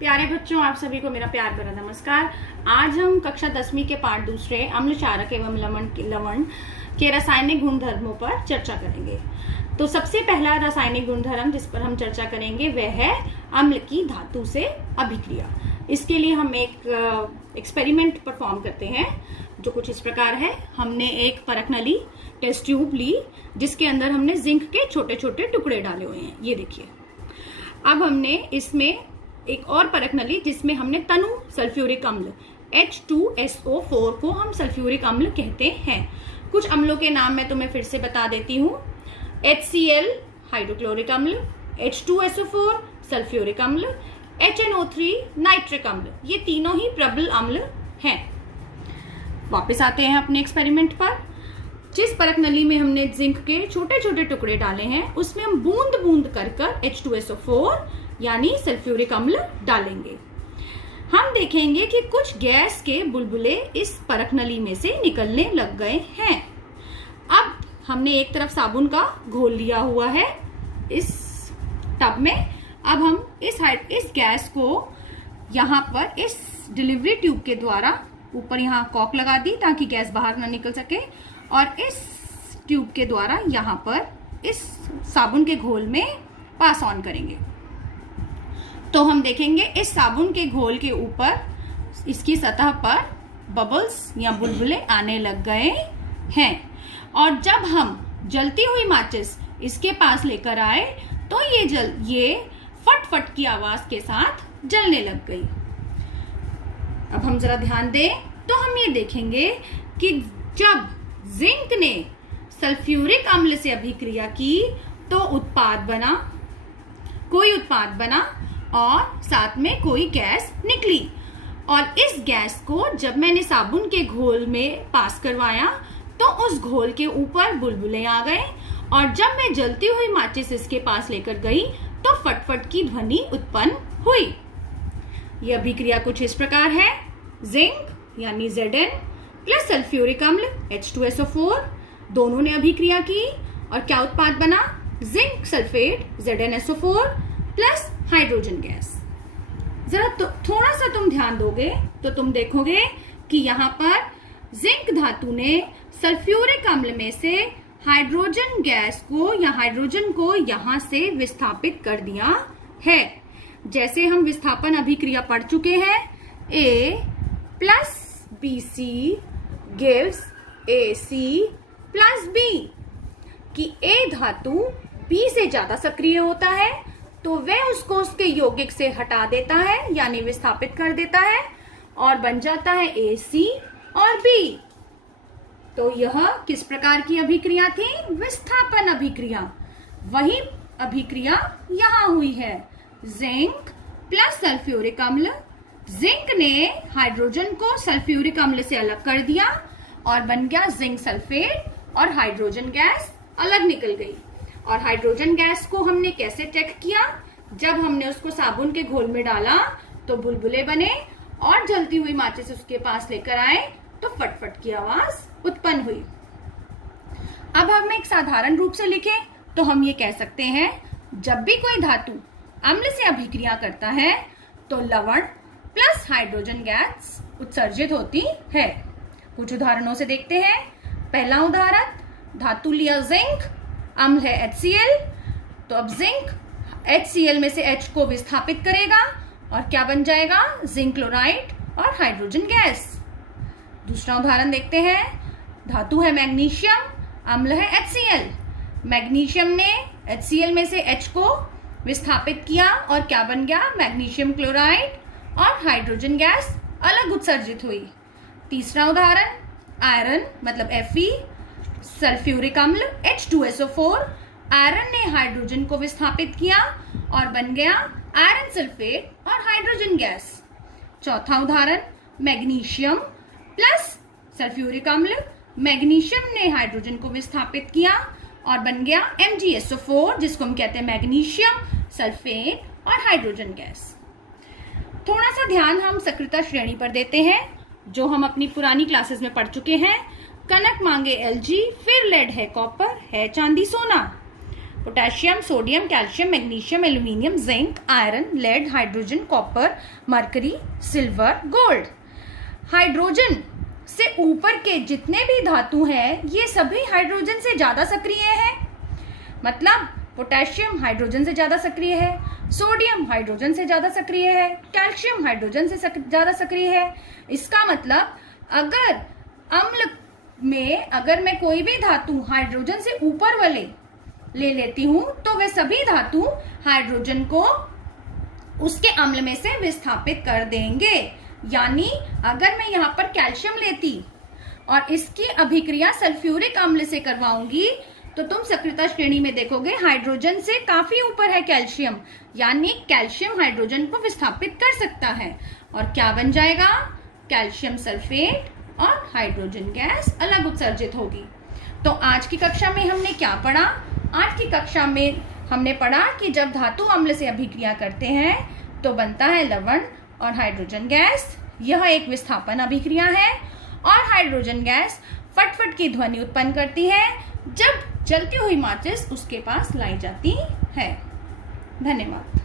प्यारे बच्चों, आप सभी को मेरा प्यार भरा नमस्कार। आज हम कक्षा 10वीं के पाठ दूसरे अम्ल क्षारक एवं लवण के रासायनिक गुणधर्मों पर चर्चा करेंगे। तो सबसे पहला रासायनिक गुणधर्म जिस पर हम चर्चा करेंगे वह है अम्ल की धातु से अभिक्रिया। इसके लिए हम एक एक्सपेरिमेंट परफॉर्म करते हैं जो कुछ इस प्रकार है। हमने एक परख नली टेस्ट ट्यूब ली जिसके अंदर हमने जिंक के छोटे छोटे टुकड़े डाले हुए हैं, ये देखिए। अब हमने इसमें एक और परख नली जिसमें हमने तनु सल्फ्यूरिक अम्ल H2SO4 को हम सल्फ्यूरिक अम्ल कहते हैं। कुछ अम्लों के नाम मैं तुम्हें फिर से बता देती हूँ। HCl हाइड्रोक्लोरिक अम्ल, H2SO4 सल्फ्यूरिक अम्ल, HNO3 नाइट्रिक अम्ल, ये तीनों ही प्रबल अम्ल हैं। वापस आते हैं अपने एक्सपेरिमेंट पर। जिस परख नली में हमने जिंक के छोटे छोटे टुकड़े डाले हैं उसमें हम बूंद बूंद कर H2SO4 यानी सल्फ्यूरिक अम्ल डालेंगे। हम देखेंगे कि कुछ गैस के बुलबुले इस परख नली में से निकलने लग गए हैं। अब हमने एक तरफ साबुन का घोल लिया हुआ है इस टब में। अब हम इस गैस को यहाँ पर इस डिलीवरी ट्यूब के द्वारा ऊपर यहाँ कॉक लगा दी ताकि गैस बाहर ना निकल सके, और इस ट्यूब के द्वारा यहाँ पर इस साबुन के घोल में पास ऑन करेंगे। तो हम देखेंगे इस साबुन के घोल के ऊपर इसकी सतह पर बबल्स या बुलबुले आने लग गए हैं, और जब हम जलती हुई माचिस इसके पास लेकर आए तो ये फट फट की आवाज के साथ जलने लग गई। अब हम जरा ध्यान दें तो हम ये देखेंगे कि जब जिंक ने सल्फ्यूरिक अम्ल से अभिक्रिया की तो कोई उत्पाद बना और साथ में कोई गैस निकली, और इस गैस को जब मैंने साबुन के घोल में पास करवाया तो उस घोल के ऊपर बुलबुले आ गए, और जब मैं जलती हुई माचिस इसके पास लेकर गई तो फटफट की ध्वनि उत्पन्न हुई। यह अभिक्रिया कुछ इस प्रकार है। जिंक यानी Zn प्लस सल्फ्यूरिक अम्ल H2SO4 दोनों ने अभिक्रिया की और क्या उत्पाद बना? Zinc sulphate ZnSO4 plus hydrogen gas. जरा थोड़ा सा तुम ध्यान दोगे तो तुम देखोगे कि यहाँ पर जिंक धातु ने सल्फ्यूरिक अम्ल में से हाइड्रोजन गैस को या हाइड्रोजन को यहाँ से विस्थापित कर दिया है। जैसे हम विस्थापन अभिक्रिया पढ़ चुके हैं, A plus BC gives AC plus B, कि A धातु B से ज्यादा सक्रिय होता है तो वह उसको उसके यौगिक से हटा देता है यानी विस्थापित कर देता है और बन जाता है AC और B। तो यह किस प्रकार की अभिक्रिया थी? विस्थापन अभिक्रिया। वही अभिक्रिया यहाँ हुई है। जिंक प्लस सल्फ्यूरिक अम्ल, जिंक ने हाइड्रोजन को सल्फ्यूरिक अम्ल से अलग कर दिया और बन गया जिंक सल्फेट, और हाइड्रोजन गैस अलग निकल गई। और हाइड्रोजन गैस को हमने कैसे चेक किया? जब हमने उसको साबुन के घोल में डाला तो बुलबुले बने, और जलती हुई माचिस उसके पास लेकर आए तो फटफट की आवाज उत्पन्न हुई। अब हम एक साधारण रूप से लिखें तो हम ये कह सकते हैं, जब भी कोई धातु अम्ल से अभिक्रिया करता है तो लवण प्लस हाइड्रोजन गैस उत्सर्जित होती है। कुछ उदाहरणों से देखते हैं। पहला उदाहरण, धातु लिया जिंक, अम्ल है HCl, तो अब जिंक HCl में से H को विस्थापित करेगा और क्या बन जाएगा? जिंक क्लोराइड और हाइड्रोजन गैस। दूसरा उदाहरण देखते हैं। धातु है मैग्नीशियम, अम्ल है HCl, मैग्नीशियम ने HCl में से H को विस्थापित किया और क्या बन गया? मैग्नीशियम क्लोराइड और हाइड्रोजन गैस अलग उत्सर्जित हुई। तीसरा उदाहरण, आयरन मतलब Fe, सल्फ्यूरिक अम्ल H2SO4, आयरन ने हाइड्रोजन को विस्थापित किया और बन गया आयरन सल्फेट और हाइड्रोजन गैस। चौथा उदाहरण, मैग्नीशियम प्लस सल्फ्यूरिक अम्ल, मैग्नीशियम ने हाइड्रोजन को विस्थापित किया और बन गया MgSO4 जिसको हम कहते हैं मैग्नीशियम सल्फेट और हाइड्रोजन गैस। थोड़ा सा ध्यान हम सक्रियता श्रेणी पर देते हैं जो हम अपनी पुरानी क्लासेस में पढ़ चुके हैं। कनक मांगे Lg, फिर लेड है कॉपर, है चांदी सोना। Potassium, sodium, calcium, magnesium, aluminium, zinc, iron, lead, hydrogen, copper, mercury, silver, gold. Hydrogen से ऊपर के जितने भी धातु हैं ये सभी हाइड्रोजन से ज्यादा सक्रिय है। मतलब पोटेशियम हाइड्रोजन से ज्यादा सक्रिय है, सोडियम हाइड्रोजन से ज्यादा सक्रिय है, कैल्शियम हाइड्रोजन से ज्यादा सक्रिय है। इसका मतलब अगर अम्ल में अगर मैं कोई भी धातु हाइड्रोजन से ऊपर वाले ले लेती हूं तो वे सभी धातु हाइड्रोजन को उसके अम्ल में से विस्थापित कर देंगे। यानी अगर मैं यहाँ पर कैल्शियम लेती और इसकी अभिक्रिया सल्फ्यूरिक अम्ल से करवाऊंगी तो तुम सक्रियता श्रेणी में देखोगे हाइड्रोजन से काफी ऊपर है कैल्शियम, यानी कैल्शियम हाइड्रोजन को विस्थापित कर सकता है और क्या बन जाएगा, कैल्शियम सल्फेट और हाइड्रोजन गैस अलग उत्सर्जित होगी। तो आज की कक्षा में हमने क्या पढ़ा? आज की कक्षा में हमने पढ़ा कि जब धातु अम्ल से अभिक्रिया करते हैं तो बनता है लवण और हाइड्रोजन गैस। यह एक विस्थापन अभिक्रिया है और हाइड्रोजन गैस फटफट की ध्वनि उत्पन्न करती है जब जलती हुई माचिस उसके पास लाई जाती है। धन्यवाद।